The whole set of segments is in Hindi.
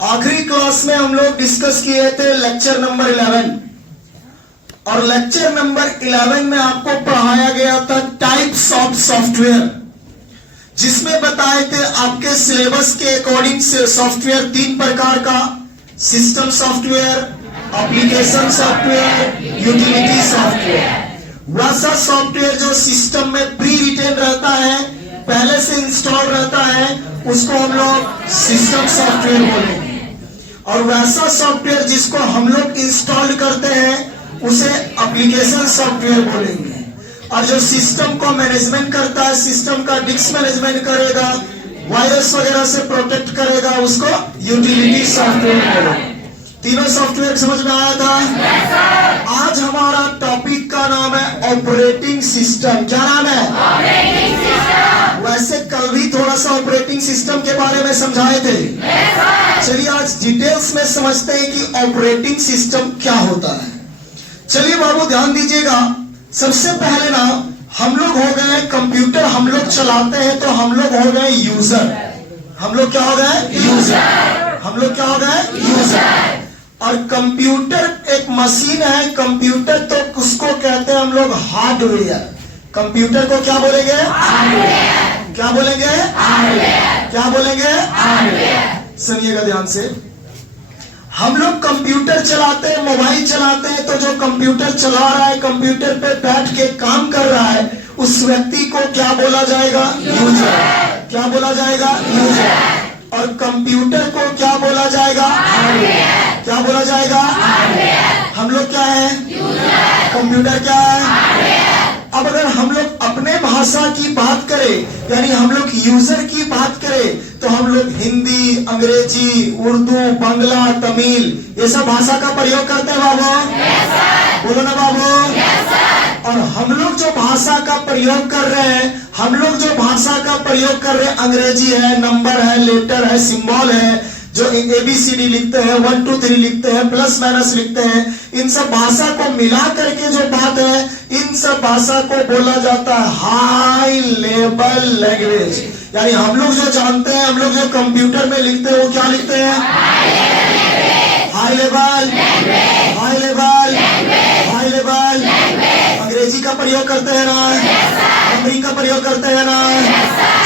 आखिरी क्लास में हम लोग डिस्कस किए थे लेक्चर नंबर 11 और लेक्चर नंबर 11 में आपको पढ़ाया गया था टाइप्स ऑफ सॉफ्टवेयर, जिसमें बताए थे आपके सिलेबस के अकॉर्डिंग से सॉफ्टवेयर 3 प्रकार का: system software, application software, utility software. वैसा सॉफ्टवेयर जो सिस्टम में प्री रिटेन रहता है, पहले से इंस्टॉल रहता है, उसको हम लोग सिस्टम सॉफ्टवेयर बोलेंगे। और वैसा सॉफ्टवेयर जिसको हम लोग इंस्टॉल करते हैं उसे एप्लीकेशन सॉफ्टवेयर बोलेंगे। और जो सिस्टम को मैनेजमेंट करता है, सिस्टम का डिस्क मैनेजमेंट करेगा, वायरस वगैरह से प्रोटेक्ट करेगा, उसको यूटिलिटी सॉफ्टवेयर बोलेंगे। तीनों सॉफ्टवेयर समझ में आया था? आज हमारा टॉपिक का नाम है ऑपरेटिंग सिस्टम। क्या नाम है? Operating system. वैसे कल भी थोड़ा सा ऑपरेटिंग सिस्टम के बारे में समझाए थे। चलिए आज डिटेल्स में समझते हैं कि ऑपरेटिंग सिस्टम क्या होता है। चलिए बाबू ध्यान दीजिएगा। सबसे पहले ना हम लोग हो गए कंप्यूटर, हम लोग चलाते हैं तो हम लोग हो गए यूजर। हम लोग क्या हो गए? यूजर। हम लोग क्या हो गए? यूजर। और कंप्यूटर एक मशीन है। कंप्यूटर तो उसको कहते हैं हम लोग हार्डवेयर। कंप्यूटर को क्या बोलेंगे? हार्डवेयर। क्या बोलेंगे? हार्डवेयर। क्या बोलेंगे? हार्डवेयर। सुनिएगा ध्यान से। हम लोग कंप्यूटर चलाते हैं, मोबाइल चलाते हैं, तो जो कंप्यूटर चला रहा है, कंप्यूटर पे बैठ के काम कर रहा है, उस व्यक्ति को क्या बोला जाएगा? यूजर। क्या बोला जाएगा? यूजर। और कंप्यूटर को क्या बोला जाएगा? हार्डवेयर। क्या बोला जाएगा? हार्डवेयर। हम लोग क्या है? यूजर। कंप्यूटर क्या है? हार्डवेयर। अब अगर हम लोग अपने भाषा की बात करें, यानी हम लोग यूजर की बात करें, तो हम लोग हिंदी, अंग्रेजी, उर्दू, बांग्ला, तमिल ये सब भाषा का प्रयोग करते हैं बाबू। yes, बोलो ना बाबू। yes, और हम लोग जो भाषा का प्रयोग कर रहे हैं, हम लोग जो भाषा का प्रयोग कर रहे हैं, अंग्रेजी है, नंबर है, लेटर है, सिंबल है, जो ABCD लिखते हैं, 1 2 3 लिखते हैं, प्लस माइनस लिखते हैं, इन सब भाषा को मिला करके जो बात है, इन सब भाषा को बोला जाता है हाई लेवल लैंग्वेज। यानी हम लोग जो जानते हैं, हम लोग जो कंप्यूटर में लिखते हैं, वो क्या लिखते हैं? High level, high level, high level. अंग्रेजी का प्रयोग करते हैं ना, नंबरिंग का प्रयोग करते हैं ना,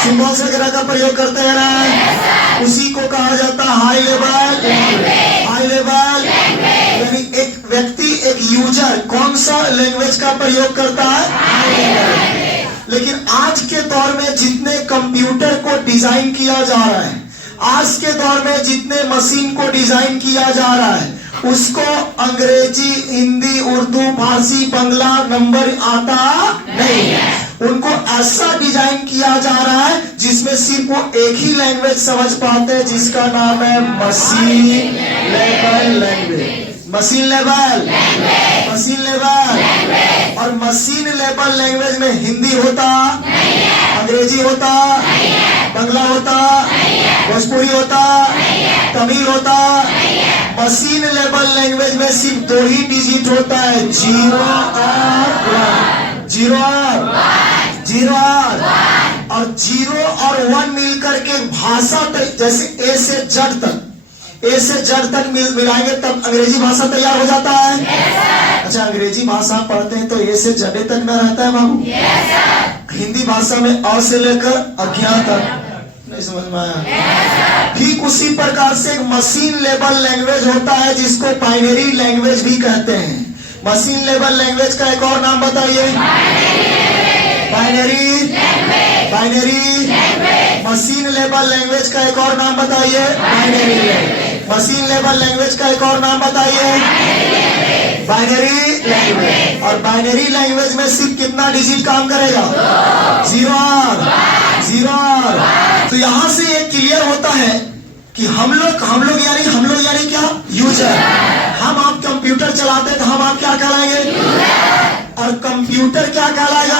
सिंबल्स वगैरह का प्रयोग करते हैं ना, उसी को कहा जाता है हाई लेवल। हाई लेवल यानी एक व्यक्ति, एक यूजर कौन सा लैंग्वेज का प्रयोग करता है? High level. लेकिन आज के दौर में जितने कंप्यूटर को डिजाइन किया जा रहा है, आज के दौर में जितने मशीन को डिजाइन किया जा रहा है, उसको अंग्रेजी, हिंदी, उर्दू, फारसी, बांग्ला नंबर आता नहीं है। उनको ऐसा डिजाइन किया जा रहा है जिसमें सिर्फ वो एक ही लैंग्वेज समझ पाते हैं, जिसका नाम है machine level language. Machine level, machine level. और मशीन लेवल लैंग्वेज में हिंदी होता नहीं है, अंग्रेजी होता नहीं है, बांग्ला होता नहीं है, भोजपुरी होता नहीं है, तमिल होता नहीं है। मशीन लेवल लैंग्वेज में सिर्फ 2 ही डिजिट होता है, 0 और 1। 0 और 1। और 0 और 1 मिलकर के भाषा तक, जैसे A से Z तक, A से Z तक मिलाएंगे तब अंग्रेजी भाषा तैयार हो जाता है। yes, अच्छा, अंग्रेजी भाषा पढ़ते हैं तो A से Z तक में रहता है बाबू। yes, हिंदी भाषा में अ से लेकर अज्ञा तक। नहीं समझ में आया? yes, ठीक उसी प्रकार से एक मशीन लेवल लैंग्वेज होता है जिसको बाइनरी लैंग्वेज भी कहते हैं। मशीन लेवल लैंग्वेज का एक और नाम बताइए। Binary, binary. Machine level language का एक और नाम बताइए। Binary language. Machine level language का एक और नाम बताइए। Binary language. और बाइनरी लैंग्वेज में सिर्फ कितना डिजिट काम करेगा? 0 और 0। तो यहाँ से ये क्लियर होता है कि हम लोग यानी क्या? यूजर। हम आप कंप्यूटर चलाते हैं तो हम आप क्या कहलाएंगे? और कंप्यूटर क्या कहलाएगा?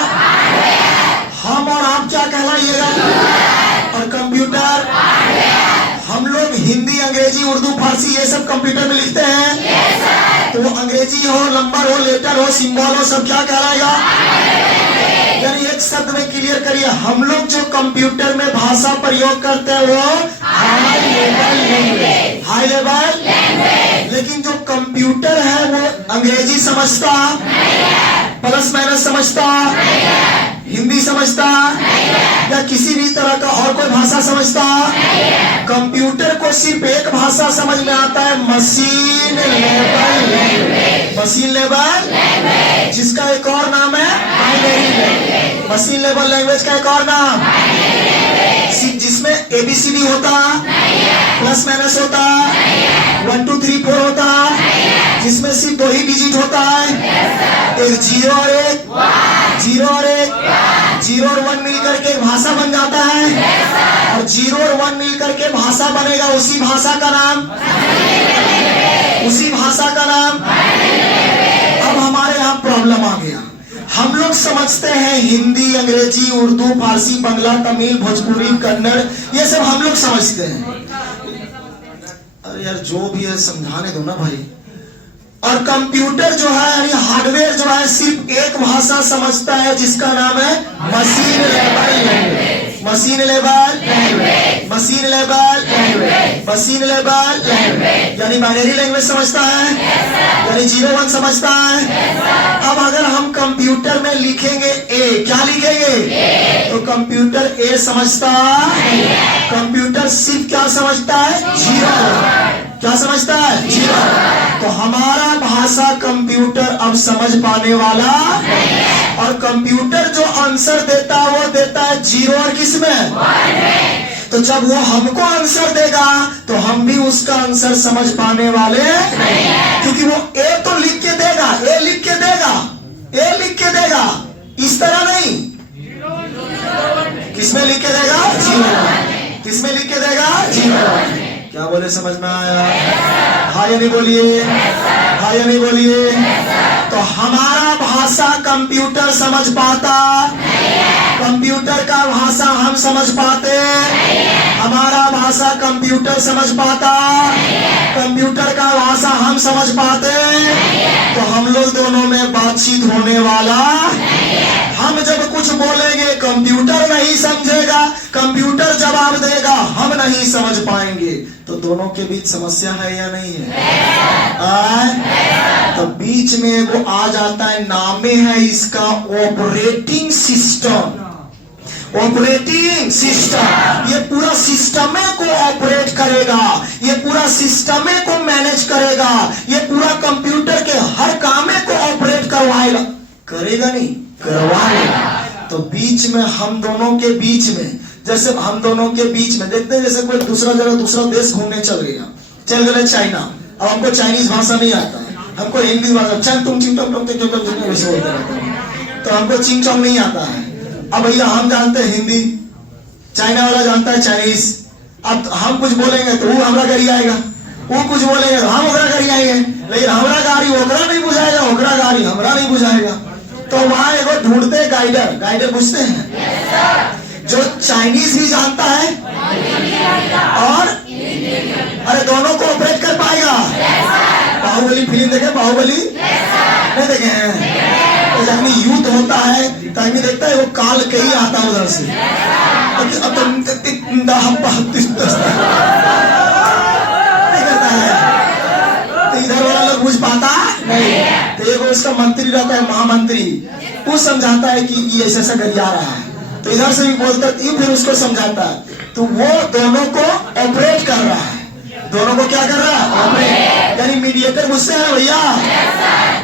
हम और आप क्या कहलाइएगा? और कंप्यूटर। हम लोग हिंदी, अंग्रेजी, उर्दू, फारसी ये सब कंप्यूटर में लिखते हैं, तो वो अंग्रेजी हो, नंबर हो, लेटर हो, सिंबल हो, सब क्या कहलाएगा? यानी एक शब्द में क्लियर करिए, हम लोग जो कंप्यूटर में भाषा प्रयोग करते हैं वो high level language. High high level language. लेकिन जो कंप्यूटर है वो अंग्रेजी समझता, प्लस माइनस समझता, हिंदी समझता, या किसी भी तरह का और कोई भाषा समझता? कंप्यूटर को सिर्फ एक भाषा समझ में आता है, machine level language. Machine level language, जिसका एक और नाम है binary language. Machine level language का एक और नाम, जिसमें एबीसीडी होता, प्लस माइनस होता, 1 2 3 4 होता, जिसमें सिर्फ 2 ही डिजिट होता है, एक 0 और 1, 0 और 1, 0 और 1 मिलकर के भाषा बन जाता है, और 0 और 1 मिलकर के भाषा बनेगा। उसी भाषा का नाम, उसी भाषा का नाम। अब हमारे यहाँ प्रॉब्लम आ गया। हम लोग समझते हैं हिंदी, अंग्रेजी, उर्दू, फारसी, बंगला, तमिल, भोजपुरी, कन्नड़, ये सब हम लोग समझते हैं। अरे यार जो भी है समझाने दो ना भाई। और कंप्यूटर जो है यानी हार्डवेयर जो है सिर्फ एक भाषा समझता है, जिसका नाम है machine level language. Machine level language, machine level language, machine level language, यानी बाइनरी लैंग्वेज समझता है, यानी 0 1 समझता है। अब अगर हम कंप्यूटर में लिखेंगे ए, क्या लिखेंगे? तो कंप्यूटर ए समझता, कंप्यूटर सिर्फ क्या समझता है? 0। क्या समझता है? 0। तो हमारा भाषा कंप्यूटर अब समझ पाने वाला, और कंप्यूटर जो आंसर देता है वो देता है 0 और किसमें? तो जब वो हमको आंसर देगा तो हम भी उसका आंसर समझ पाने वाले, क्योंकि वो ए तो लिख के देगा, ए लिख के देगा, ए लिख के देगा, इस तरह नहीं। किसमें लिख के देगा? 0। किसमें लिख के देगा? 0। क्या बोले, समझ में आया? हाँ या नहीं बोलिए, हाँ या नहीं बोलिए। तो हमारा भाषा कंप्यूटर समझ पाता, कंप्यूटर का भाषा हम समझ पाते, हमारा भाषा कंप्यूटर समझ पाता, कंप्यूटर का भाषा हम समझ पाते, तो हम लोग दोनों में बातचीत होने वाला। हम जब कुछ बोलेंगे कंप्यूटर नहीं समझेगा, कंप्यूटर जवाब देगा, हम नहीं समझ पाएंगे, तो दोनों के बीच समस्या है या नहीं है? तो बीच में वो आ जाता है, नामे है इसका ऑपरेटिंग सिस्टम। ऑपरेटिंग सिस्टम, ये पूरा सिस्टम को ऑपरेट करेगा, ये पूरा सिस्टम को मैनेज करेगा, ये पूरा कंप्यूटर के हर काम को ऑपरेट करवाएगा। करेगा नहीं, करवाएगा। तो बीच में हम दोनों के बीच में, जैसे हम दोनों के बीच में देखते हैं, जैसे कोई दूसरा जगह दूसरा देश घूमने चल गया, चल गए चाइना। अब हमको चाइनीज भाषा नहीं आता है, हमको इंग्लिश भाषा चंग तुम चिंग टोंग वैसे बोलते रहते हैं, तो हमको चिंग चोंग नहीं आता है। अब भैया हम जानते हैं हिंदी, चाइना वाला जानता है चाइनीज। अब हम कुछ बोलेंगे तो वो हमारा गाड़ी आएगा, वो कुछ बोलेंगे तो हम ओकरा गाड़ी आएंगे, लेकिन हमारा गाड़ी ओकरा नहीं बुझाएगा, ओकरा गाड़ी हमारा नहीं बुझाएगा। तो वहां एगो ढूंढते गाइडर, गाइडर पूछते हैं जो चाइनीज भी जानता है और अरे दोनों को ऑपरेट कर पाएगा। बाहुबली फिल्म देखे? बाहुबली नहीं देखे हैं? तो जब युद्ध होता है तभी देखता है वो काल के ही आता है उधर से, नहीं करता है, तो इधर वाला लोग बुझ पाता नहीं। तो एक उसका मंत्री रहता है, महामंत्री, वो समझाता है कि ये ऐसा ऐसा गरिया रहा है, तो इधर से भी बोलता है, फिर उसको समझाता है, तो वो दोनों को ऑपरेट कर रहा है। दोनों को क्या कर रहा है? ऑपरेट। यानी मीडिएटर मुझसे है भैया,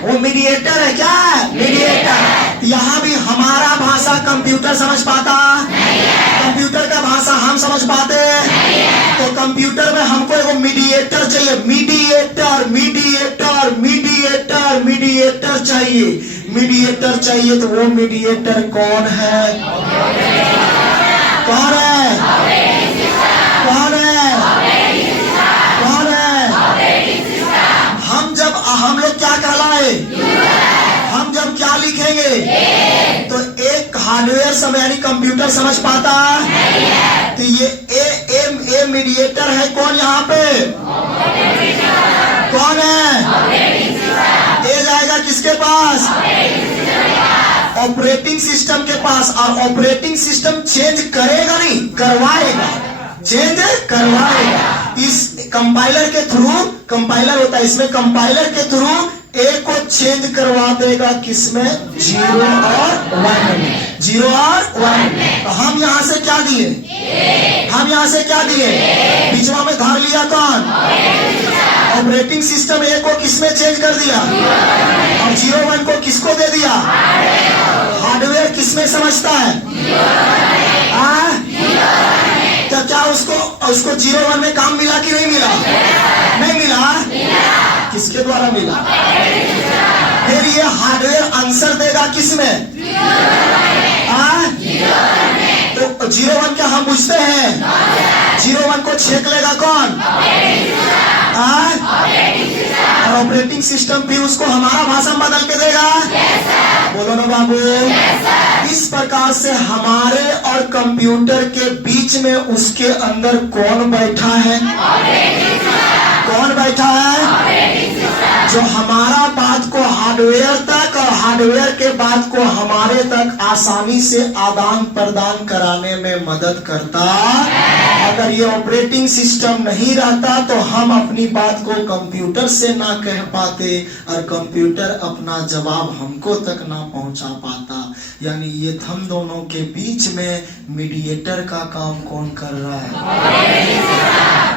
वो मीडिएटर है। क्या है? मीडिएटर। यहाँ भी हमारा भाषा कंप्यूटर समझ पाता, कंप्यूटर का भाषा हम समझ पाते, तो कंप्यूटर में हमको एगो मीडिएटर चाहिए। मीडिएटर, मीडिएटर, मीडिएटर, मीडिएटर चाहिए, मीडिएटर चाहिए। तो वो मीडिएटर कौन है? कौन है? कौन है? हम लोग क्या कहलाए? हम जब क्या लिखेंगे तो एक हार्डवेयर समय यानी कंप्यूटर समझ पाता, तो ये ए मीडिएटर है। कौन यहाँ पे? कौन है? ए जाएगा किसके पास? ऑपरेटिंग सिस्टम के पास। और ऑपरेटिंग सिस्टम चेंज करेगा नहीं, करवाएगा, चेंज करवाएगा। इस कंपाइलर के थ्रू, कंपाइलर होता है इसमें, कंपाइलर के थ्रू ए को चेंज करवा देगा किसमें, 0 और 1 में, 0 और 1। तो हम यहां से क्या दिए, हम यहां से क्या दिए, बीचवा में धार लिया कौन, ऑपरेटिंग सिस्टम ए को किसमें चेंज कर दिया, और 0 1 को किसको दे दिया, हार्डवेयर किसमें समझता है, तो क्या उसको 0 1 में काम मिला कि नहीं मिला, नहीं मिला, किसके द्वारा मिला, फिर ये हार्डवेयर आंसर देगा किसमें, तो 0 1 क्या हम पूछते हैं, 0 1 को छेक लेगा कौन, और ऑपरेटिंग सिस्टम भी उसको हमारा भाषा में बदल के देगा, बोलो ना बाबू। इस प्रकार से हमारे और कंप्यूटर के बीच में उसके अंदर कौन बैठा है, कौन बैठा है, जो हमारा बात को हार्डवेयर तक और हार्डवेयर के बात को हमारे तक आसानी से आदान प्रदान कराने में मदद करता। अगर ये ऑपरेटिंग सिस्टम नहीं रहता तो हम अपनी बात को कंप्यूटर से ना कह पाते और कंप्यूटर अपना जवाब हमको तक ना पहुंचा पाता। यानी ये हम दोनों के बीच में मीडिएटर का काम कौन कर रहा है।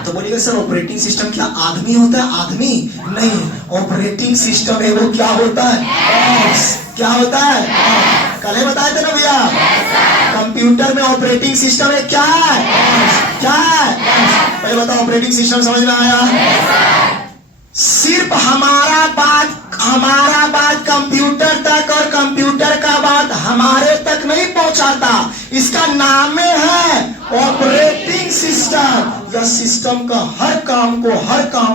तो बोलिएगा सर ऑपरेटिंग सिस्टम क्या आदमी होता है, आदमी नहीं, ऑपरेटिंग सिस्टम है वो क्या होता है, क्या होता है, कल बताए थे ना भैया, कंप्यूटर में ऑपरेटिंग सिस्टम है क्या है, क्या है, पहले बताओ ऑपरेटिंग सिस्टम समझ में आया। सिर्फ हमारा बात कंप्यूटर तक और कंप्यूटर का बात हमारे तक नहीं पहुंचाता, इसका नाम है ऑपरेटिंग सिस्टम। यह सिस्टम का हर काम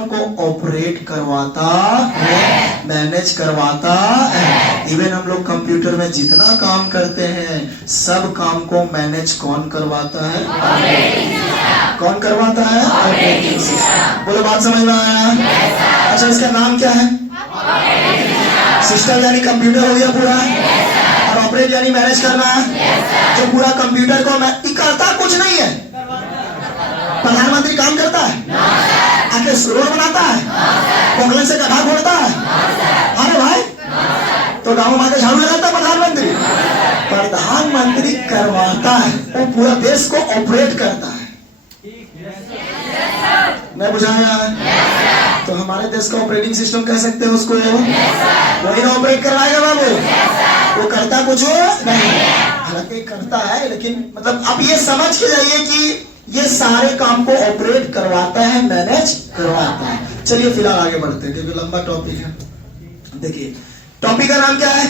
को ऑपरेट करवाता है, मैनेज करवाता है। इवन हम लोग कंप्यूटर में जितना काम करते हैं सब काम को मैनेज कौन करवाता है, कौन करवाता है, ऑपरेटिंग सिस्टम। बोलो बात समझ में आया। अच्छा इसका नाम क्या है, सिस्टम यानी कंप्यूटर हो गया पूरा, और ऑपरेट यानी मैनेज करना। जो पूरा कंप्यूटर को करता कुछ नहीं है, प्रधानमंत्री काम करता है, आके रोड बनाता है, पोखले से गड्ढा खोदता है, अरे भाई तो गाँव में आके झाड़ू लगाता है प्रधानमंत्री, प्रधानमंत्री करवाता है, वो पूरा देश को ऑपरेट करता है। मैं बुझाया, तो हमारे देश का ऑपरेटिंग सिस्टम कह सकते हैं उसको, वही ना ऑपरेट करवाएगा बाबू, वो करता कुछ नहीं, हालांकि करता है लेकिन मतलब अब ये समझ के जाइए कि ये सारे काम को ऑपरेट करवाता है, मैनेज करवाता है। चलिए फिलहाल आगे बढ़ते हैं क्योंकि लंबा टॉपिक है। देखिए टॉपिक का नाम क्या है,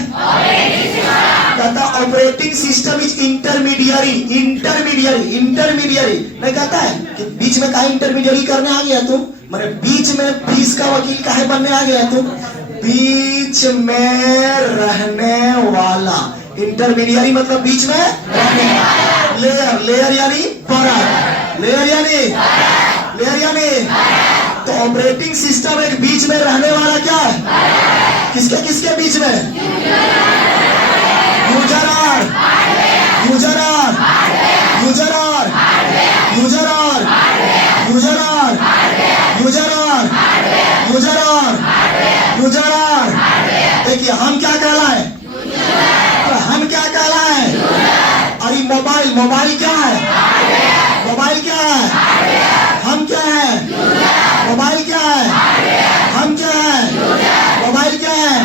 कहता operating system is intermediary, intermediary नहीं कहता है कि बीच में काहे इंटरमीडियरी करने आ गया तुम, मेरे बीच में फीस का वकील काहे बनने आ गया तुम, बीच में रहने वाला, इंटरमीडियरी मतलब बीच में रहने वाला, लेयर यानी परत, लेयर यानी तो ऑपरेटिंग सिस्टम एक बीच में रहने वाला क्या है, किसके किसके बीच में, यूजर और देखिए हम क्या कहलाए, हम क्या कहलाए, अरे मोबाइल क्या है, मोबाइल क्या है, हम क्या है, मोबाइल क्या है, हम क्या है, मोबाइल क्या है।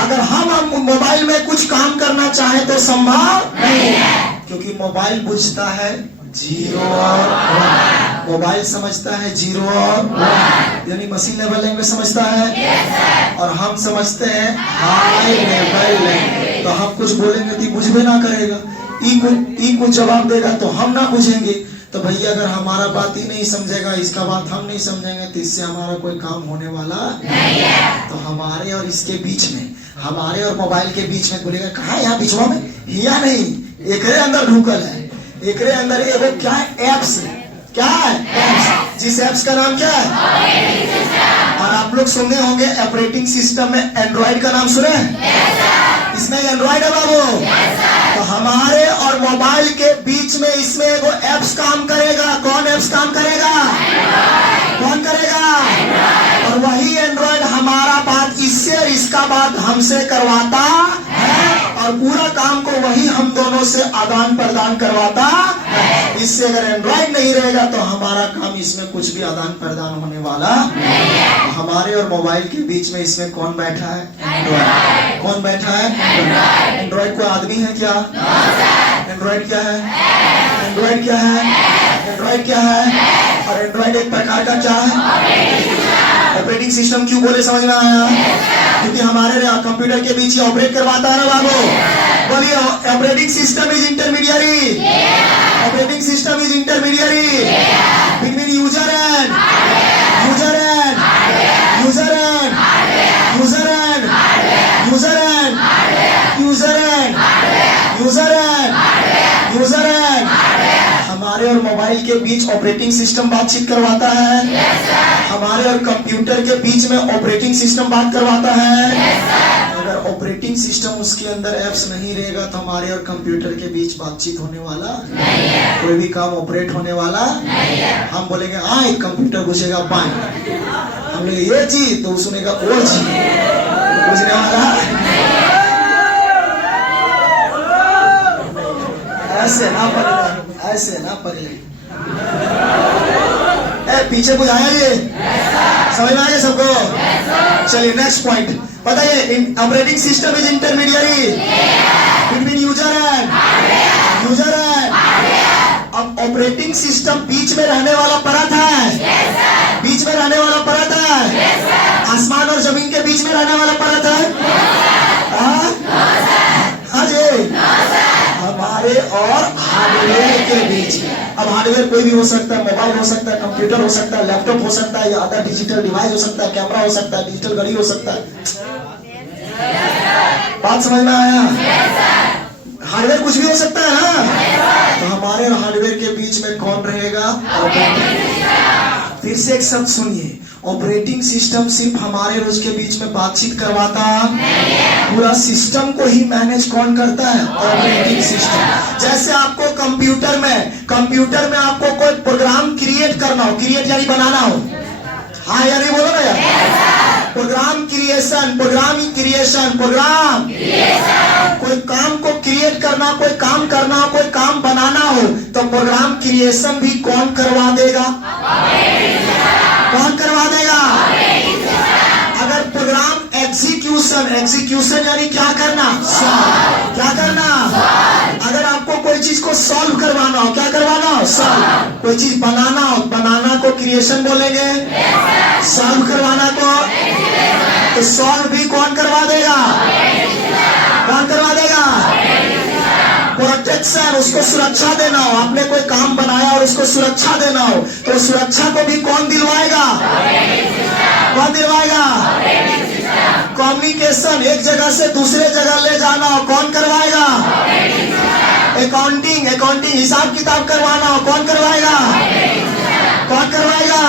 अगर हम मोबाइल में कुछ काम करना चाहें तो संभव नहीं है, क्योंकि मोबाइल बुझता है 0 और 1, मोबाइल समझता है 0 और 1, यानी मशीन लेवल लैंग्वेज समझता है, और हम समझते हैं हाई लेवल लैंग्वेज। तो हम कुछ बोलेंगे तो बुझबे ना करेगा, ई कुछ जवाब देगा तो हम ना बुझेंगे। तो भैया अगर हमारा बात ही नहीं समझेगा, इसका बात हम नहीं समझेंगे तो इससे हमारा कोई काम होने वाला नहीं है। तो हमारे और इसके बीच में, हमारे और मोबाइल के बीच में बोलेगा कहाँ यहाँ बीचवा में, यहाँ नहीं, एकरे अंदर ढुकल है, एकरे अंदर एगो क्या है, एप्स, क्या है एप्स, जिस एप्स का नाम क्या है, और आप लोग सुने होंगे ऑपरेटिंग सिस्टम में एंड्रॉइड का नाम सुने, इसमें एंड्रॉइड है बाबू। तो हमारे और मोबाइल के बीच में इसमें एगो एप्स काम करेगा। कौन एप्स काम करेगा? कौन करेगा? और वही एंड्रॉइड हमारा बात इससे और इसका बात हमसे करवाता है और पूरा काम को वही हम दोनों से आदान प्रदान करवाता है। इससे अगर एंड्रॉइड नहीं रहेगा तो हमारा काम इसमें कुछ भी आदान प्रदान होने वाला नहीं। हमारे और मोबाइल के बीच में इसमें कौन बैठा है? एंड्रॉइड। कौन बैठा है? एंड्रॉइड कोई आदमी है क्या? एंड्रॉइड क्या है? एंड्रॉइड क्या है? एंड्रॉइड क्या है? और एंड्रॉइड एक प्रकार का क्या है? Operating system. क्यों बोले? समझ में आया? क्योंकि हमारे कंप्यूटर के बीच ही ऑपरेट करवाता है ना बाबू। बोलिए, operating system is intermediary. Operating system is intermediary between user and user and user and user and user and user and user and user and हमारे और मोबाइल के बीच ऑपरेटिंग सिस्टम बातचीत करवाता है। हमारे और कंप्यूटर के बीच में ऑपरेटिंग सिस्टम बात करवाता है। अगर ऑपरेटिंग सिस्टम उसके अंदर एप्स नहीं रहेगा तो हमारे और कंप्यूटर के बीच बातचीत होने वाला नहीं है। कोई भी काम ऑपरेट होने वाला नहीं है। हम बोलेंगे हाँ, एक कंप्यूटर पूछेगा बाएं, हम बोलेंगे ये चीज तो सुनेगा वो चीज, पूछने वाला ऐसे ना पढ़े, ऐसे ना पढ़े। पीछे कुछ आया? ये समझ में आया सबको? चलिए नेक्स्ट पॉइंट बताइए। Operating system is intermediary between user and अब ऑपरेटिंग सिस्टम बीच में रहने वाला परत है। बीच में रहने वाला परत है। आसमान और जमीन के बीच में रहने वाला परत है। हाँ जी, हमारे और हार्डवेयर के बीच में। अब हार्डवेयर कोई भी हो सकता है, मोबाइल हो सकता है, कंप्यूटर हो सकता है, लैपटॉप हो सकता है, या अदर डिजिटल डिवाइस हो सकता है, कैमरा हो सकता है, डिजिटल घड़ी हो सकता है। बात समझ में आया? हार्डवेयर कुछ भी हो सकता है ना। तो हमारे और हार्डवेयर के बीच में कौन रहेगा? फिर से एक शब्द सुनिए, ऑपरेटिंग सिस्टम सिर्फ हमारे और उसके बीच में बातचीत करवाता पूरा सिस्टम को ही मैनेज कौन करता है? Operating system. जैसे आपको कंप्यूटर में आपको कोई प्रोग्राम क्रिएट करना हो, क्रिएट यानी बनाना हो, हाँ या नहीं बोलो ना यार। प्रोग्राम क्रिएशन, प्रोग्राम कोई काम को क्रिएट करना, कोई काम करना हो, कोई काम बनाना हो तो प्रोग्राम क्रिएशन भी कौन करवा देगा? कौन करवा देगा? अगर प्रोग्राम एग्जीक्यूशन यानी क्या करना? क्या करना? अगर आपको कोई चीज को सॉल्व करवाना हो, क्या करवाना हो? सॉल्व। कोई चीज बनाना हो, बनाना को क्रिएशन बोलेंगे, सॉल्व करवाना को तो सॉल्व भी कौन करवा देगा? कौन करवा देगा? प्रोटेक्शन, उसको सुरक्षा देना हो, आपने कोई काम बनाया और उसको सुरक्षा देना हो तो सुरक्षा को भी कौन दिलवाएगा? कौन दिलवाएगा? कम्युनिकेशन, एक जगह से दूसरे जगह ले जाना हो, कौन करवाएगा? अकाउंटिंग हिसाब किताब करवाना हो, कौन करवाएगा? कौन करवाएगा?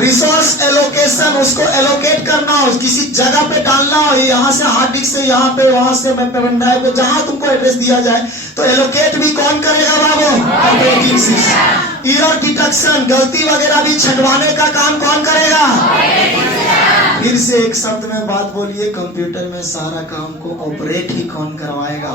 रिसोर्स एलोकेशन, उसको एलोकेट करना हो, किसी जगह पे डालना हो, यहाँ से हार्ड डिस्क से यहाँ पे, वहां से पेन ड्राइव पे, जहां तुमको एड्रेस दिया जाए तो एलोकेट भी कौन करेगा बाबू? Operating system. एरर डिटेक्शन, गलती वगैरह भी छंटवाने का काम कौन करेगा? फिर से एक शब्द में बात बोलिए, कंप्यूटर में सारा काम को ऑपरेट ही कौन करवाएगा?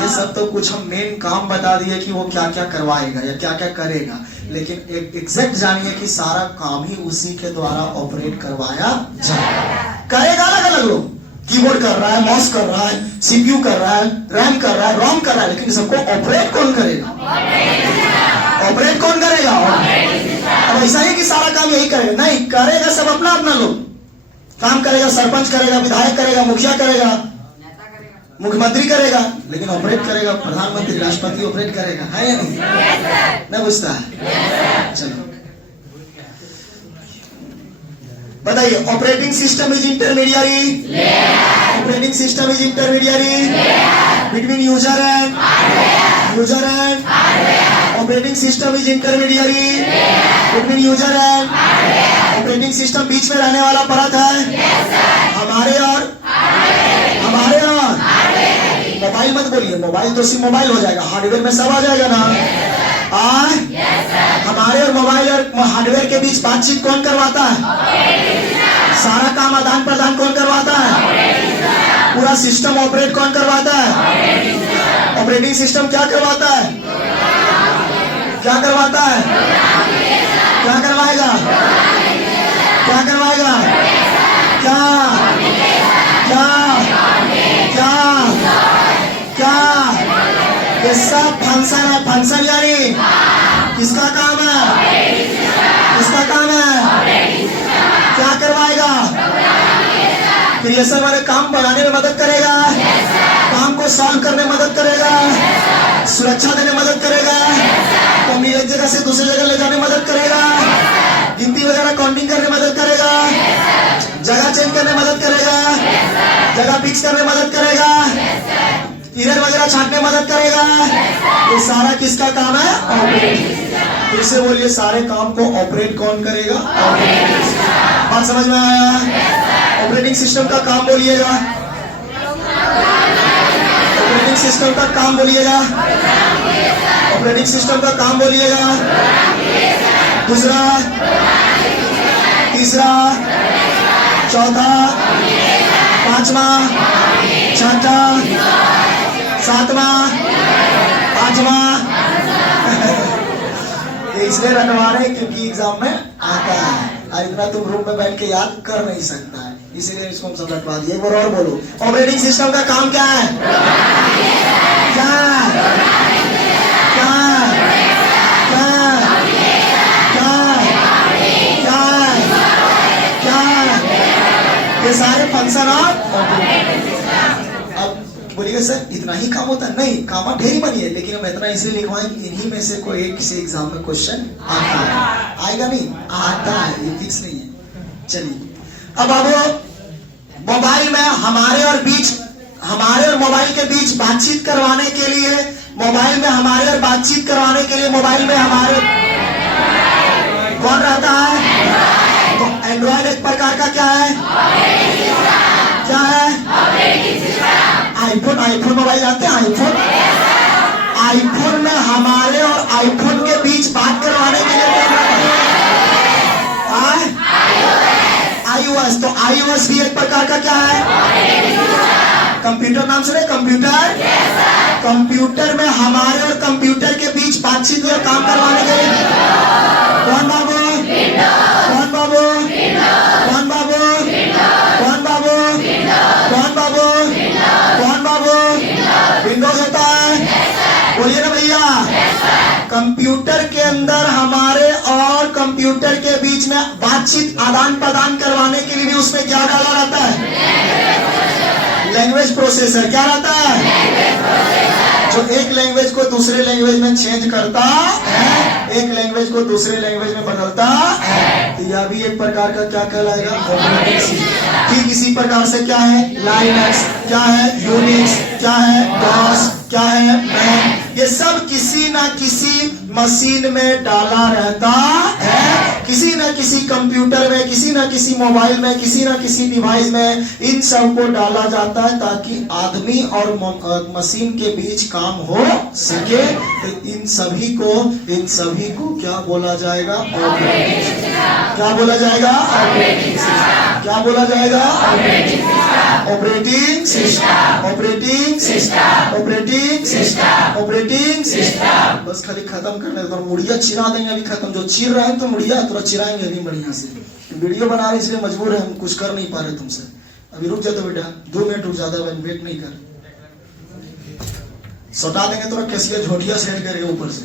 ये सब तो कुछ हम मेन काम बता दिए कि वो क्या क्या करवाएगा या क्या क्या करेगा, लेकिन एक एग्जैक्ट जानिए कि सारा काम ही उसी के द्वारा ऑपरेट करवाया जाएगा। करेगा अलग अलग लोग, कीबोर्ड कर रहा है, माउस कर रहा है, सीपीयू कर रहा है, रैम कर रहा है, रोम कर रहा है, लेकिन सबको ऑपरेट कौन करेगा? ऑपरेट कौन करेगा? अब ऐसा ही कि सारा काम यही करेगा? नहीं, करेगा सब अपना अपना लोग काम करेगा। सरपंच करेगा, विधायक करेगा, मुखिया करेगा, मुख्यमंत्री करेगा, लेकिन ऑपरेट करेगा प्रधानमंत्री, राष्ट्रपति ऑपरेट करेगा, है या नहीं? नहीं पूछता है। चलो बताइए, operating system is intermediary. Operating system is intermediary between user and operating system is intermediary between user and operating system बीच में रहने वाला परत है हमारे और मत बोलिए, मोबाइल तो सिर्फ मोबाइल हो जाएगा, हार्डवेयर में सब आ जाएगा ना। हमारे और मोबाइल और हार्डवेयर के बीच बातचीत कौन करवाता है? सारा काम आदान प्रदान कौन करवाता है? पूरा सिस्टम ऑपरेट कौन करवाता है? ऑपरेटिंग सिस्टम क्या करवाता है? क्या करवाता है? क्या करवाएगा? क्या करवाएगा? क्या क्या क्या क्या? ये सब फंक्शन है। फंक्शन यानी किसका काम है? किसका काम है? क्या करवाएगा? क्रिएशन वाले काम बनाने में मदद करेगा, काम को सॉल्व करने में मदद करेगा, सुरक्षा देने में मदद करेगा, कंपनी एक जगह से दूसरी जगह ले जाने में मदद करेगा, गिनती वगैरह काउंटिंग करने में मदद करेगा, जगह चेंज करने में मदद करेगा, जगह फिक्स करने में मदद करेगा, एरर वगैरह छांटने में मदद करेगा। ये सारा किसका काम है? ऑपरेटिंग। फिर से बोलिए, सारे काम को ऑपरेट कौन करेगा? बात समझ में आया? ऑपरेटिंग सिस्टम का काम बोलिएगा, ऑपरेटिंग सिस्टम का काम बोलिएगा, ऑपरेटिंग सिस्टम का काम बोलिएगा। दूसरा, तीसरा, चौथा, पांचवा, छठा, सातवां, आठवां। इसलिए रखवा रहे क्योंकि एग्जाम में आता है, और इतना तुम रूम में बैठ के याद कर नहीं सकता है, इसीलिए इसको हम सब रखवा दिए। एक बार और बोलो, ऑपरेटिंग सिस्टम का काम क्या है? क्या क्या क्या क्या क्या क्या? ये सारे फंक्शन ऑफ। अब बोलिएगा सर इतना ही काम होता है? नहीं, काम ढेर ही बनी है, लेकिन हम इतना इसलिए लिखवाएंगे इन्हीं में से कोई एक किसी एग्जाम में क्वेश्चन आता है। आएगा नहीं? आता है, ये फिक्स नहीं है। चलिए अब मोबाइल में हमारे और मोबाइल के बीच बातचीत करवाने के लिए, मोबाइल में हमारे और बातचीत करवाने के लिए मोबाइल में हमारे कौन रहता है? तो एंड्रॉइड एक प्रकार का क्या है? क्या है? आईफोन मोबाइल आते हैं। आईफोन में हमारे और आईफोन के बीच बात करवाने के लिए क्या है? iOS। तो iOS भी एक प्रकार का क्या है? कंप्यूटर नाम सुने? कंप्यूटर। कंप्यूटर में हमारे और कंप्यूटर के बीच बातचीत या काम करवाने के लिए कौन बाबू? कौन बाबू? कौन बाबू? कौन बाबू? कौन बाबू? कौन बाबू? विंडोज होता है। बोलिए ना भैया। कंप्यूटर के अंदर हमारे और कंप्यूटर के बीच में बातचीत आदान प्रदान करवाने के लिए भी उसमें क्या डाला रहता है? Language processor. क्या रहता है? जो एक लैंग्वेज को दूसरे लैंग्वेज में चेंज करता है, एक लैंग्वेज को दूसरे लैंग्वेज में बदलता है। तो यह भी एक प्रकार का क्या कहलाएगा? Operating system. ठीक इसी प्रकार से क्या है? लाइनक्स, क्या है? यूनिक्स, क्या है? डॉस, क्या है? मैन। ये सब किसी ना किसी मशीन में डाला रहता है, किसी ना किसी कंप्यूटर में, किसी ना किसी मोबाइल में, किसी ना किसी डिवाइस में इन सब को डाला जाता है ताकि आदमी और मशीन के बीच काम हो सके। तो इन सभी को क्या बोला जाएगा? Operating system. क्या बोला जाएगा? Operating system. क्या बोला जाएगा? Operating system. Operating system. Operating system. Operating system. बस खाली खत्म करने तो मुड़िया चिरा देंगे अभी खत्म। जो चिर रहे हैं तो मुड़िया थोड़ा चिराएंगे अभी बढ़िया से। वीडियो बना रहे इसलिए मजबूर है, हम कुछ कर नहीं पा रहे तुमसे। अभी रुक जाओ बेटा, 2 मिनट रुक जाता है, वेट नहीं कर। सटा देंगे तो कैसी झोटिया सेट करेगा ऊपर से।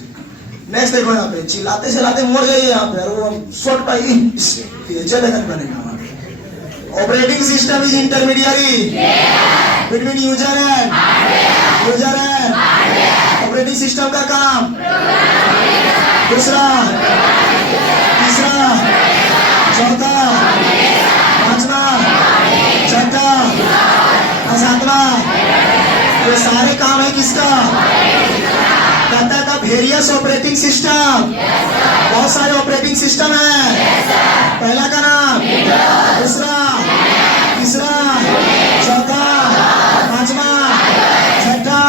नेक्स्ट देखो यहाँ पे चिल्लाते चिल्लाते मोड़ गई यहाँ पे, और वो शॉर्ट पाई बनेगा। Operating system is intermediary between user and operating system का काम। दूसरा, तीसरा, चौथा, पांचवा, छठा, सातवा, ये सारे काम है किसका? कहता था वेरियस ऑपरेटिंग सिस्टम। बहुत सारे ऑपरेटिंग सिस्टम है। पहला का नाम, दूसरा, तीसरा, चौथा, पांचवा, छठा,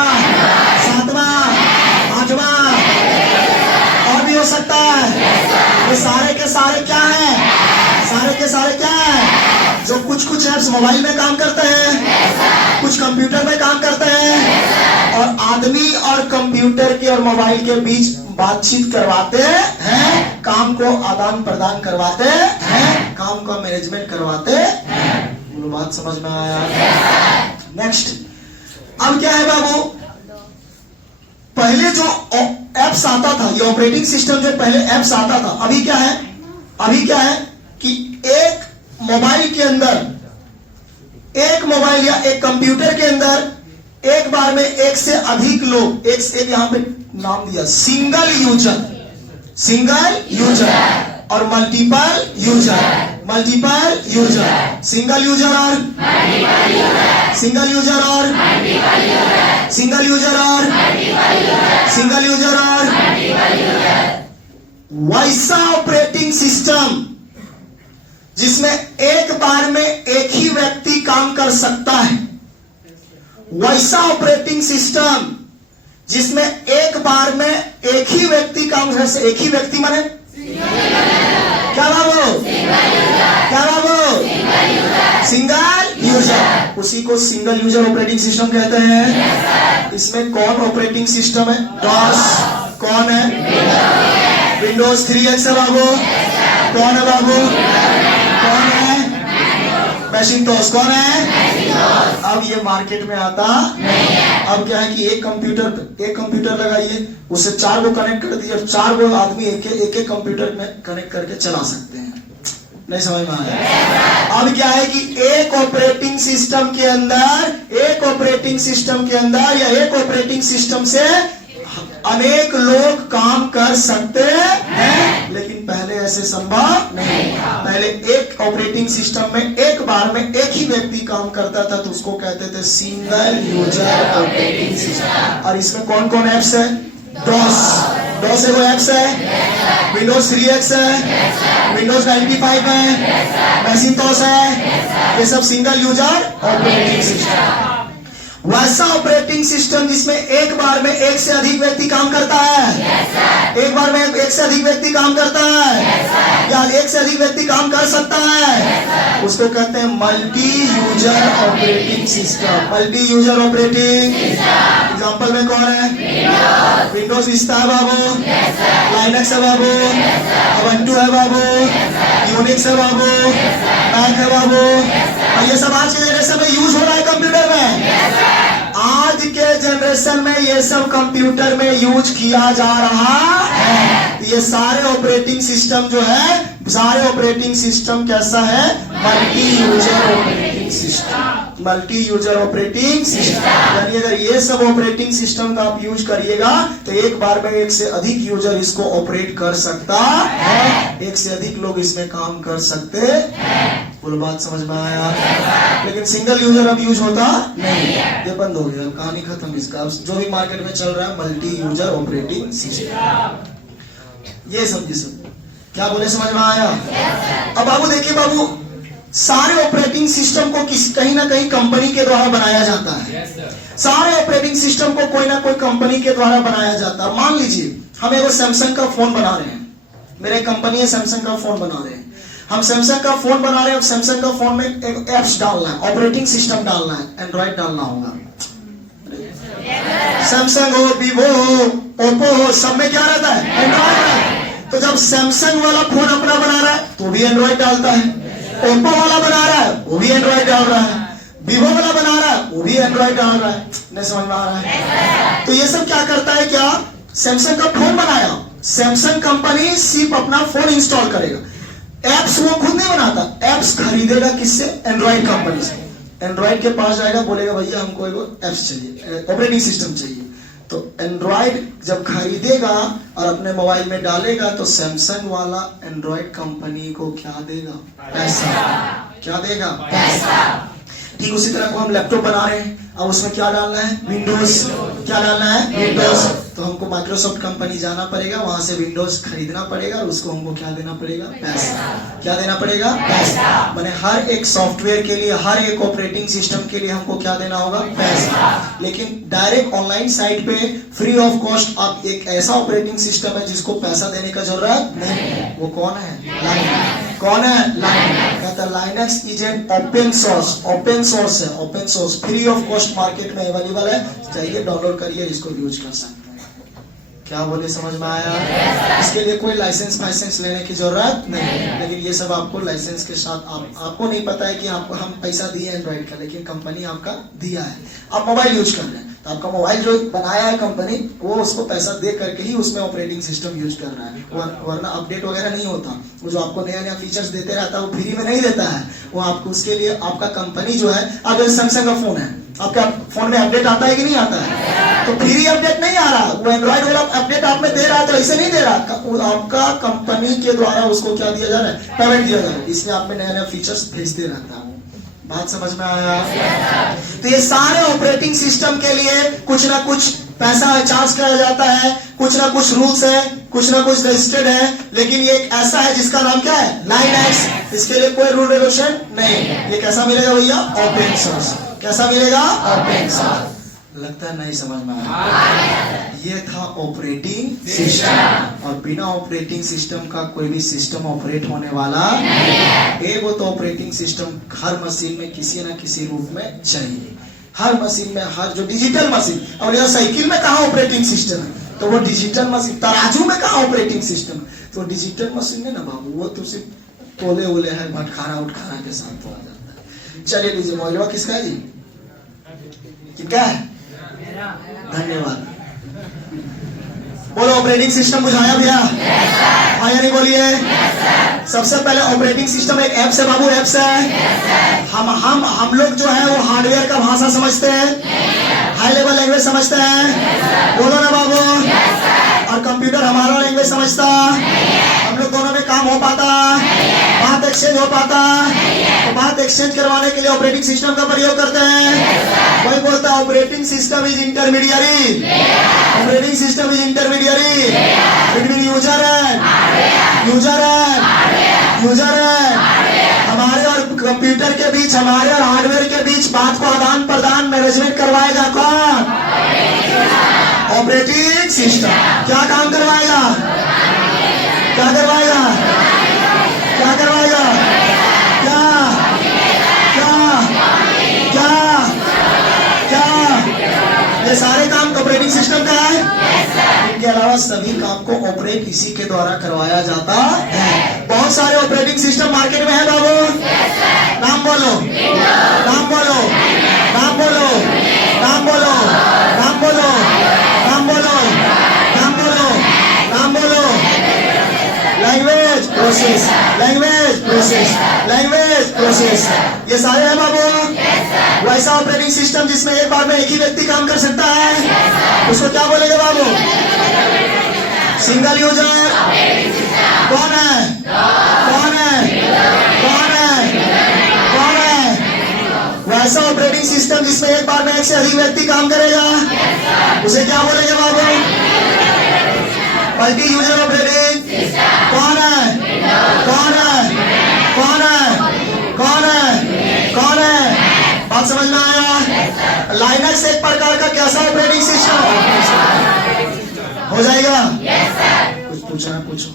के सारे क्या है? जो कुछ कुछ ऐप्स मोबाइल में काम करते हैं, कुछ कंप्यूटर में काम करते हैं, और आदमी और कंप्यूटर के और मोबाइल के बीच बातचीत करवाते हैं, काम को आदान प्रदान करवाते हैं, काम का मैनेजमेंट करवाते हैं। बात समझ में आया? नेक्स्ट, अब क्या है बाबू, पहले जो एप्स आता था, ये ऑपरेटिंग सिस्टम जो पहले एप्स आता था, अभी क्या है? अभी क्या है कि एक मोबाइल के अंदर, एक मोबाइल या एक कंप्यूटर के अंदर एक बार में एक से अधिक लोग, एक यहां पे नाम दिया सिंगल यूजर, सिंगल यूजर और multiple user, multiple user, single user और सिंगल यूजर और सिंगल यूजर और सिंगल यूजर और वैसा ऑपरेटिंग सिस्टम जिसमें एक बार में एक ही व्यक्ति काम कर सकता है, वैसा ऑपरेटिंग सिस्टम जिसमें एक बार में एक ही व्यक्ति काम कर सकता है। एक ही व्यक्ति माने क्या बाबू? क्या बाबू? सिंगल यूजर, उसी को सिंगल यूजर ऑपरेटिंग सिस्टम कहते हैं। इसमें कौन ऑपरेटिंग सिस्टम है? डॉस। कौन है? विंडोज 3X है बाबू। कौन है बाबू? कौन है? मैकिन्टोश। कौन है? अब ये मार्केट में आता नहीं है। अब क्या है कि एक कंप्यूटर लगाइए, उसे 4 को कनेक्ट कर दिए, 4 को आदमी एक कंप्यूटर में कनेक्ट करके चला सकते हैं। नहीं समझ में आया? अब क्या है कि एक ऑपरेटिंग सिस्टम के अंदर या एक ऑपरेटिंग सिस्टम से अनेक लोग काम कर सकते हैं, लेकिन पहले ऐसे संभव नहीं था। पहले एक ऑपरेटिंग सिस्टम में एक बार में एक ही व्यक्ति काम करता था, तो उसको कहते थे सिंगल यूजर ऑपरेटिंग सिस्टम। और इसमें कौन कौन एप्स है? डॉस एगो एप्स है, विंडोज 3X है, विंडोज 95 है, मैकिन्टोश है, ये सब सिंगल यूजर ऑपरेटिंग सिस्टम। वैसा ऑपरेटिंग सिस्टम जिसमें एक बार में एक से अधिक व्यक्ति काम करता है, एक बार में एक से अधिक व्यक्ति काम करता है, या एक से अधिक व्यक्ति काम कर सकता है, उसको कहते हैं multi user operating system. Multi user operating example में कौन है? विंडोज विस्टा है बाबू, लाइनक्स है बाबू, उबंटू है बाबू, यूनिक्स है बाबू, मैक है बाबू। और ये सब आज के जनरेशन में यूज हो रहा है कंप्यूटर में। आज के जनरेशन में ये सब कंप्यूटर में यूज किया जा रहा है। ये सारे ऑपरेटिंग सिस्टम जो है, सारे ऑपरेटिंग सिस्टम कैसा है? Multi user operating system. Multi user operating system यानी अगर ये सब ऑपरेटिंग सिस्टम का आप यूज करिएगा तो एक बार में एक से अधिक यूजर इसको ऑपरेट कर सकता है, एक से अधिक लोग इसमें काम कर सकते हैं। बोलो बात समझ में आया? लेकिन सिंगल यूजर अब यूज होता नहीं है, ये बंद हो गया, कहानी खत्म इसका। अब जो भी मार्केट में चल रहा है मल्टी यूजर ऑपरेटिंग सिस्टम। ये समझिए सब क्या बोले, समझ में आया? अब बाबू देखिए बाबू, सारे ऑपरेटिंग सिस्टम को कहीं ना कहीं कंपनी के द्वारा बनाया जाता है। सारे ऑपरेटिंग सिस्टम को कोई ना कोई कंपनी के द्वारा बनाया जाता है। मान लीजिए हम एगो सैमसंग का फोन बना रहे हैं, मेरे कंपनी है सैमसंग का फोन बना रहे हैं, हम सैमसंग का फोन बना रहे हैं और सैमसंग का फोन में एक एप्स डालना है, ऑपरेटिंग सिस्टम डालना है, एंड्रॉइड डालना होगा। सैमसंग हो, वीवो हो, ओप्पो हो, सब में क्या रहता है? एंड्रॉइड। तो जब सैमसंग वाला फोन अपना बना रहा है तो भी एंड्रॉइड डालता है, ओप्पो वाला बना रहा है वो भी एंड्रॉइड डाल रहा है, वीवो वाला बना रहा है वो भी एंड्रॉइड डाल रहा है। नहीं समझ में आ रहा है? तो ये सब क्या करता है? क्या सैमसंग का फोन बनाया, सैमसंग कंपनी सिर्फ अपना फोन इंस्टॉल करेगा, एप्स वो खुद नहीं बनाता, एप्स खरीदेगा किससे? एंड्रॉइड कंपनी से। एंड्रॉइड के पास जाएगा, बोलेगा भैया हमको एगो एप्स चाहिए, ऑपरेटिंग सिस्टम चाहिए। तो एंड्रॉइड जब खरीदेगा और अपने मोबाइल में डालेगा तो सैमसंग वाला एंड्रॉइड कंपनी को क्या देगा? पैसा। क्या देगा? पैसा। ठीक उसी तरह को हम लैपटॉप बना रहे हैं, अब उसमें क्या डालना है? विंडोज। क्या डालना है? विंडोज। तो हमको माइक्रोसॉफ्ट कंपनी जाना पड़ेगा, वहां से विंडोज खरीदना पड़ेगा और उसको हमको क्या देना पड़ेगा? पैसा। क्या देना पड़ेगा? पैसा। माने हर एक सॉफ्टवेयर के लिए, हर एक ऑपरेटिंग सिस्टम के लिए हमको क्या देना होगा? पैसा। लेकिन डायरेक्ट ऑनलाइन साइट पे फ्री ऑफ कॉस्ट आप एक ऐसा ऑपरेटिंग सिस्टम है जिसको पैसा देने का जरूरत नहीं है। वो कौन है? लाइनक्स। कौन है? लाइनक्स। कहता Linux is an open source है, open source free of cost market में अवेलेबल है, चाहिए डाउनलोड करिए, इसको यूज कर सकते हैं। क्या बोले, समझ में आया? इसके लिए कोई लाइसेंस लेने की जरूरत नहीं, लेकिन ये सब आपको लाइसेंस के साथ आपको नहीं पता है कि आपको हम पैसा दिए एंड्रॉइड का, लेकिन कंपनी आपका दिया है। आप मोबाइल यूज कर रहे हैं तो आपका मोबाइल जो बनाया है कंपनी, वो उसको पैसा दे करके ही उसमें ऑपरेटिंग सिस्टम यूज कर रहा है, वरना अपडेट वगैरह नहीं होता। वो जो आपको नया नया फीचर्स देते रहता है वो फ्री में नहीं देता है, वो आपको उसके लिए आपका कंपनी जो है, अगर सैमसंग का फोन है, आपका फोन में अपडेट आता है कि नहीं आता है? तो फ्री अपडेट नहीं आ रहा, वो एंड्रॉइड वाला अपडेट आप में दे रहा है, तो ऐसे नहीं दे रहा, आपका कंपनी के द्वारा उसको क्या दिया जा रहा है, पेमेंट दिया जा रहा है, इसमें आप में नया नया फीचर्स भेजते रहता है। बात समझ में आया? तो ये सारे ऑपरेटिंग सिस्टम के लिए कुछ ना कुछ पैसा चार्ज किया जाता है, कुछ ना कुछ रूल्स है, कुछ ना कुछ रजिस्टर्ड है, लेकिन ये एक ऐसा है जिसका नाम क्या है, लाइनक्स। इसके लिए कोई रूल रेगुलेशन नहीं। ये कैसा मिलेगा भैया? Open source. कैसा मिलेगा? Open source. लगता है नहीं समझ में आया। ये था ऑपरेटिंग सिस्टम, और बिना ऑपरेटिंग सिस्टम का कोई भी सिस्टम ऑपरेट होने वाला नहीं है। एक वो तो ऑपरेटिंग सिस्टम हर मशीन में किसी न किसी रूप में चाहिए, हर मशीन में, हर जो डिजिटल मशीन, और यह साइकिल में कहाँ ऑपरेटिंग सिस्टम है, तो वो डिजिटल मशीन। तराजू में कहाँ ऑपरेटिंग सिस्टम, तो डिजिटल मशीन है ना बाबू, वो तो सिर्फ तोले ओले है, भटखारा उठखारा के साथ तो आ जाता है। चलिए लीजिए, मोबाइल किसका है जी? किसका है? धन्यवाद। बोलो, ऑपरेटिंग सिस्टम बुझाया भैया? हाँ या नहीं बोलिए? सबसे पहले ऑपरेटिंग सिस्टम एक ऐप्स है बाबू, ऐप्स है। हम लोग जो है वो हार्डवेयर का भाषा समझते हैं, हाई लेवल लैंग्वेज समझते हैं, बोलो ना बाबू। और कंप्यूटर हमारा लैंग्वेज समझता, हम लोग दोनों में काम हो पाता, बात एक्सचेंज हो पाता, तो बात एक्सचेंज करवाने के लिए ऑपरेटिंग सिस्टम का प्रयोग करते हैं। कोई बोलता है operating system is intermediary, operating system is intermediary between user and हमारे और कंप्यूटर के बीच, हमारे और हार्डवेयर के बीच बात को आदान प्रदान मैनेजमेंट करवाएगा कौन? Operating system. क्या काम करवाएगा? क्या करवाएगा? क्या करवाएगा? क्या क्या क्या क्या? ये सारे काम ऑपरेटिंग सिस्टम का है। इनके अलावा सभी काम को ऑपरेट इसी के द्वारा करवाया जाता है। बहुत सारे ऑपरेटिंग सिस्टम मार्केट में है बाबू, नाम बोलो, नाम बोलो, नाम बोलो, नाम बोलो, नाम बोलो, नाम बोलो, नाम बोलो, नाम बोलो। Language process, language process, language process, ये सारे हैं बाबू। वैसा ऑपरेटिंग सिस्टम जिसमें एक बार में एक ही व्यक्ति काम कर सकता है, उसको क्या बोलेंगे बाबू? Single user. कौन है? कौन है? कौन है? कौन है? वैसा ऑपरेटिंग सिस्टम जिसमें एक बार में एक से अधिक व्यक्ति काम करेगा, उसे क्या बोलेंगे बाबू? Multi user operating. कौन है? कौन है? कौन है? कौन है? कौन है? बात समझ में आया? लाइनक्स एक प्रकार का कैसा ऑपरेटिंग सिस्टम हो जाएगा? कुछ पूछना, पूछो।